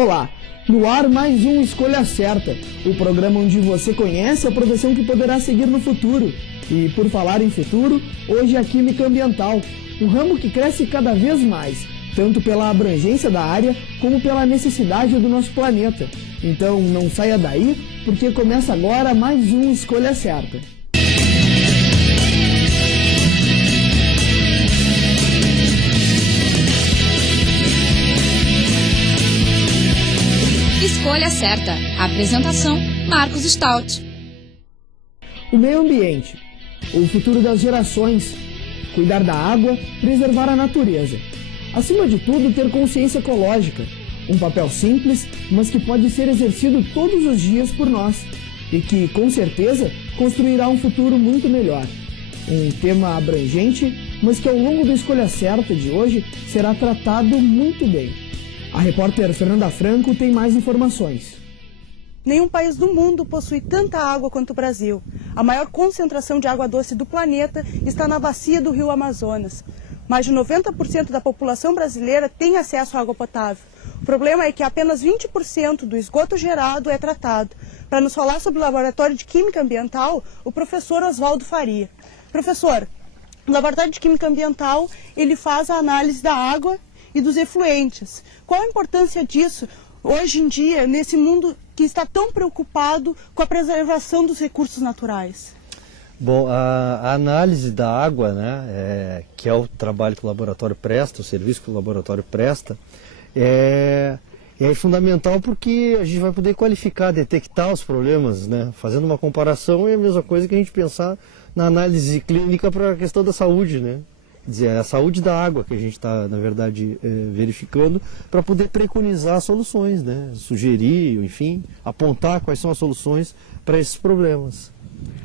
Olá, no ar mais um Escolha Certa, o programa onde você conhece a profissão que poderá seguir no futuro. E por falar em futuro, hoje a Química Ambiental, um ramo que cresce cada vez mais, tanto pela abrangência da área como pela necessidade do nosso planeta. Então não saia daí, porque começa agora mais um Escolha Certa. Escolha Certa. Apresentação: Marcos Stout. O meio ambiente, o futuro das gerações, cuidar da água, preservar a natureza. Acima de tudo, ter consciência ecológica, um papel simples, mas que pode ser exercido todos os dias por nós e que, com certeza, construirá um futuro muito melhor. Um tema abrangente, mas que ao longo do Escolha Certa de hoje será tratado muito bem. A repórter Fernanda Franco tem mais informações. Nenhum país do mundo possui tanta água quanto o Brasil. A maior concentração de água doce do planeta está na bacia do rio Amazonas. Mais de 90% da população brasileira tem acesso à água potável. O problema é que apenas 20% do esgoto gerado é tratado. Para nos falar sobre o Laboratório de Química Ambiental, o professor Oswaldo Faria. Professor, o Laboratório de Química Ambiental, ele faz a análise da água e dos efluentes. Qual a importância disso hoje em dia, nesse mundo que está tão preocupado com a preservação dos recursos naturais? Bom, a análise da água, né, que é o trabalho que o laboratório presta, o serviço que o laboratório presta, é fundamental porque a gente vai poder qualificar, detectar os problemas, né? Fazendo uma comparação é a mesma coisa que a gente pensar na análise clínica para a questão da saúde, né? Quer dizer, é a saúde da água que a gente está, na verdade, verificando para poder preconizar soluções, né? Sugerir, enfim, apontar quais são as soluções para esses problemas.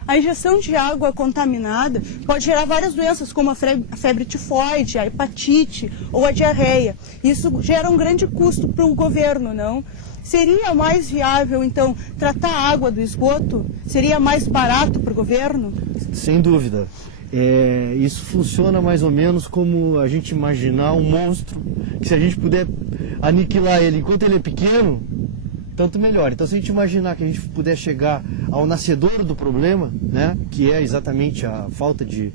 A injeção de água contaminada pode gerar várias doenças, como a febre tifoide, a hepatite ou a diarreia. Isso gera um grande custo para o governo, não? Seria mais viável, então, tratar a água do esgoto? Seria mais barato para o governo? Sem dúvida. Isso funciona mais ou menos como a gente imaginar um monstro, que se a gente puder aniquilar ele enquanto ele é pequeno, tanto melhor. Então, se a gente imaginar que a gente puder chegar ao nascedouro do problema, né, que é exatamente a falta de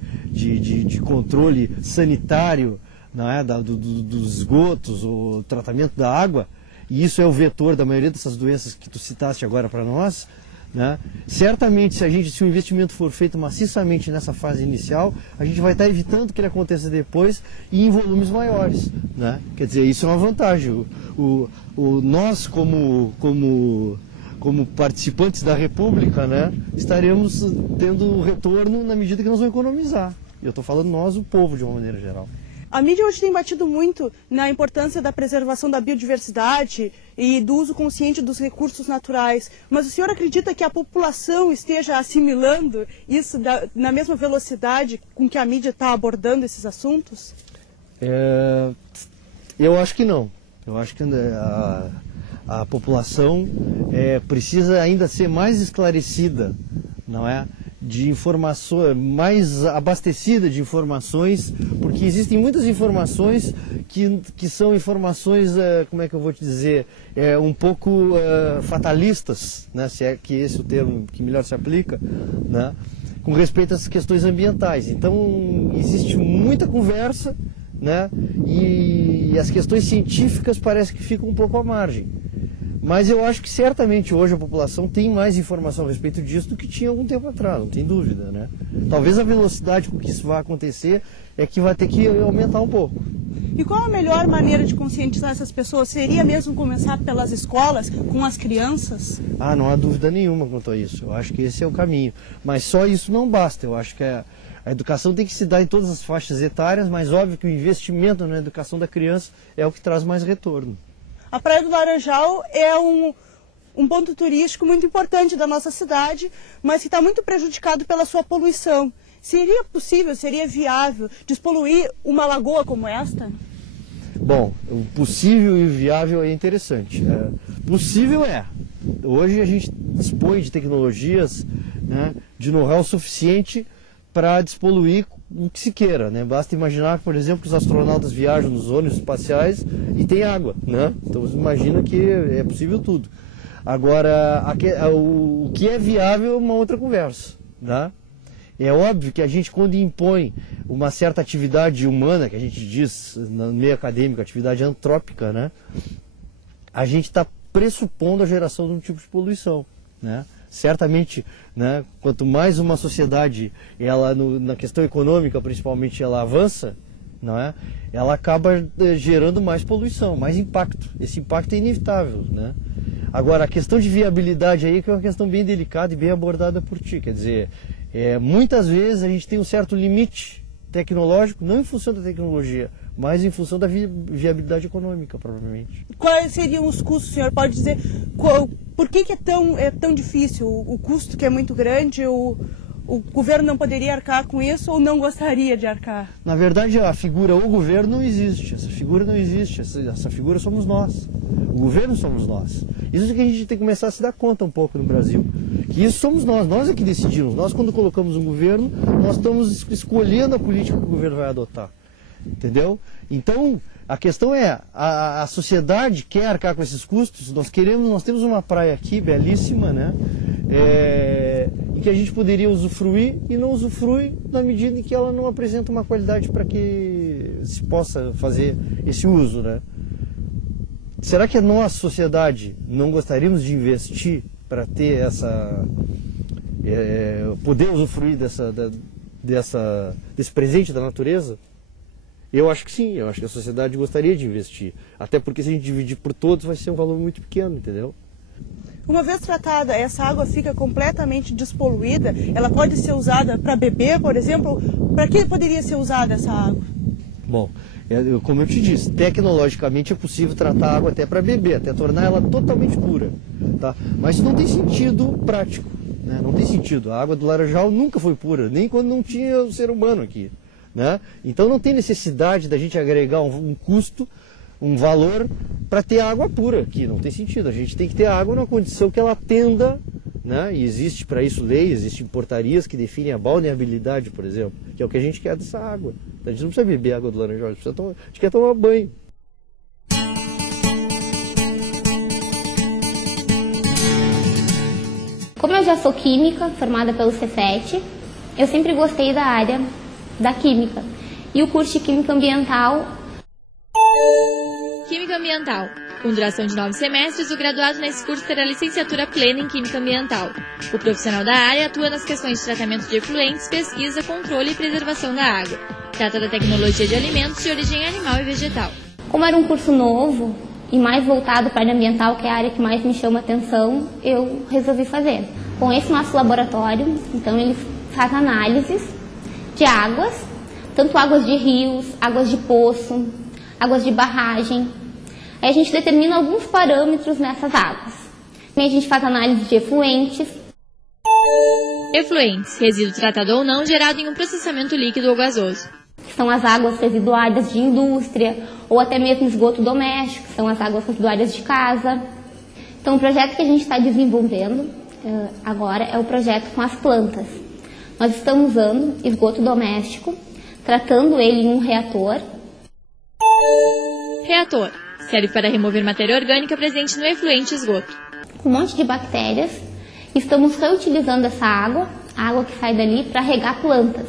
controle sanitário, né, dos esgotos, o tratamento da água, e isso é o vetor da maioria dessas doenças que tu citaste agora para nós, né? Certamente, se o investimento for feito maciçamente nessa fase inicial, a gente vai estar evitando que ele aconteça depois e em volumes maiores, né? Quer dizer, isso é uma vantagem. Nós, como participantes da República, né, estaremos tendo retorno na medida que nós vamos economizar. Eu estou falando nós, o povo, de uma maneira geral. A mídia hoje tem batido muito na importância da preservação da biodiversidade e do uso consciente dos recursos naturais. Mas o senhor acredita que a população esteja assimilando isso na mesma velocidade com que a mídia está abordando esses assuntos? Eu acho que não. Eu acho que a população precisa ainda ser mais esclarecida, não é? De informações, mais abastecida de informações, porque existem muitas informações que são informações, como é que eu vou te dizer, um pouco fatalistas, né, se é que esse é o termo que melhor se aplica, né, com respeito às questões ambientais. Então, existe muita conversa, né, e as questões científicas parece que ficam um pouco à margem. Mas eu acho que certamente hoje a população tem mais informação a respeito disso do que tinha algum tempo atrás, não tem dúvida, né? Talvez a velocidade com que isso vai acontecer é que vai ter que aumentar um pouco. E qual a melhor maneira de conscientizar essas pessoas? Seria mesmo começar pelas escolas, com as crianças? Não há dúvida nenhuma quanto a isso. Eu acho que esse é o caminho. Mas só isso não basta. Eu acho que a educação tem que se dar em todas as faixas etárias, mas óbvio que o investimento na educação da criança é o que traz mais retorno. A Praia do Laranjal é um ponto turístico muito importante da nossa cidade, mas que está muito prejudicado pela sua poluição. Seria possível, seria viável despoluir uma lagoa como esta? Bom, o possível e o viável é interessante. Possível é. Hoje a gente dispõe de tecnologias, né, de know-how suficiente para despoluir o que se queira, né? Basta imaginar, por exemplo, que os astronautas viajam nos ônibus espaciais e tem água, né? Então você imagina que é possível tudo. Agora, o que é viável é uma outra conversa, tá? É óbvio que a gente, quando impõe uma certa atividade humana, que a gente diz no meio acadêmico, atividade antrópica, né? A gente está pressupondo a geração de um tipo de poluição, né? Certamente, né, quanto mais uma sociedade, ela na questão econômica principalmente, ela avança, não é? Ela acaba gerando mais poluição, mais impacto. Esse impacto é inevitável, né? Agora, a questão de viabilidade aí que é uma questão bem delicada e bem abordada por ti. Quer dizer, muitas vezes a gente tem um certo limite tecnológico, não em função da tecnologia, mas em função da viabilidade econômica, provavelmente. Quais seriam os custos, o senhor pode dizer? Por que é tão difícil? O custo que é muito grande, o governo não poderia arcar com isso ou não gostaria de arcar? Na verdade, a figura o governo não existe. Essa figura não existe. Essa figura somos nós. O governo somos nós. Isso é que a gente tem que começar a se dar conta um pouco no Brasil. Que isso somos nós. Nós é que decidimos. Nós, quando colocamos um governo, nós estamos escolhendo a política que o governo vai adotar. Entendeu? Então, a questão é, a sociedade quer arcar com esses custos. Nós temos uma praia aqui, belíssima, né? Em que a gente poderia usufruir e não usufrui na medida em que ela não apresenta uma qualidade para que se possa fazer esse uso, né? Será que nós, sociedade, não gostaríamos de investir para ter poder usufruir desse presente da natureza? Eu acho que sim, eu acho que a sociedade gostaria de investir. Até porque se a gente dividir por todos vai ser um valor muito pequeno, entendeu? Uma vez tratada, essa água fica completamente despoluída, ela pode ser usada para beber, por exemplo? Para que poderia ser usada essa água? Bom, como eu te disse, tecnologicamente é possível tratar a água até para beber, até tornar ela totalmente pura. Tá? Mas isso não tem sentido prático, né? Não tem sentido. A água do Laranjal nunca foi pura, nem quando não tinha o ser humano aqui. Né? Então não tem necessidade da gente agregar um custo, um valor para ter água pura aqui, não tem sentido. A gente tem que ter a água numa condição que ela atenda, né? E existe para isso lei, existem portarias que definem a balneabilidade, por exemplo, que é o que a gente quer dessa água. A gente não precisa beber água do Laranjal, a gente quer tomar banho. Como eu já sou química, formada pelo Cefet, eu sempre gostei da área da química. E o curso de Química Ambiental. Química Ambiental. Com duração de 9 semestres, o graduado nesse curso terá licenciatura plena em Química Ambiental. O profissional da área atua nas questões de tratamento de efluentes, pesquisa, controle e preservação da água. Trata da tecnologia de alimentos de origem animal e vegetal. Como era um curso novo e mais voltado para a área ambiental, que é a área que mais me chama a atenção, eu resolvi fazer. Com esse nosso laboratório, então ele faz análises de águas, tanto águas de rios, águas de poço, águas de barragem. Aí a gente determina alguns parâmetros nessas águas. E a gente faz análise de efluentes. Efluentes, resíduo tratado ou não gerado em um processamento líquido ou gasoso. Que são as águas residuárias de indústria ou até mesmo esgoto doméstico, que são as águas residuárias de casa. Então o projeto que a gente está desenvolvendo agora é o projeto com as plantas. Nós estamos usando esgoto doméstico, tratando ele em um reator. Reator. Serve para remover matéria orgânica presente no efluente esgoto. Com um monte de bactérias, estamos reutilizando essa água, a água que sai dali, para regar plantas,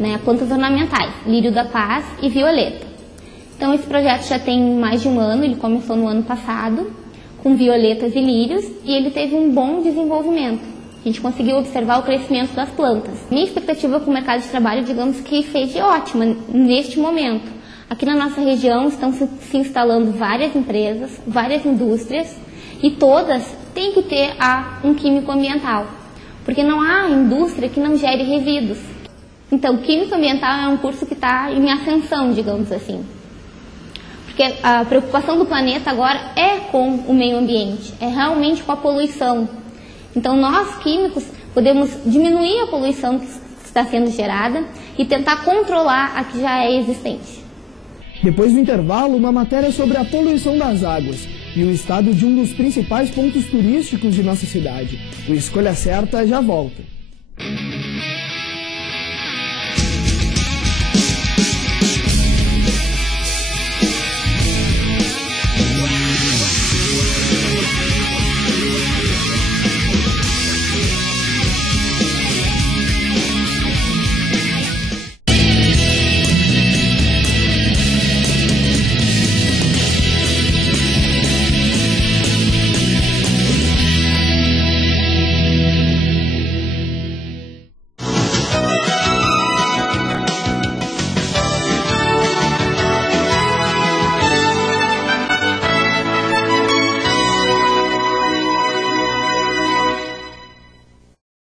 né, plantas ornamentais, lírio da paz e violeta. Então esse projeto já tem mais de um ano, ele começou no ano passado, com violetas e lírios, e ele teve um bom desenvolvimento. A gente conseguiu observar o crescimento das plantas. Minha expectativa com o mercado de trabalho, digamos que fez de ótima neste momento. Aqui na nossa região estão se instalando várias empresas, várias indústrias, e todas têm que ter um químico ambiental, porque não há indústria que não gere resíduos. Então, química ambiental é um curso que está em ascensão, digamos assim. Porque a preocupação do planeta agora é com o meio ambiente, é realmente com a poluição. Então, nós, químicos, podemos diminuir a poluição que está sendo gerada e tentar controlar a que já é existente. Depois do intervalo, uma matéria sobre a poluição das águas e o estado de um dos principais pontos turísticos de nossa cidade. O Escolha Certa já volta.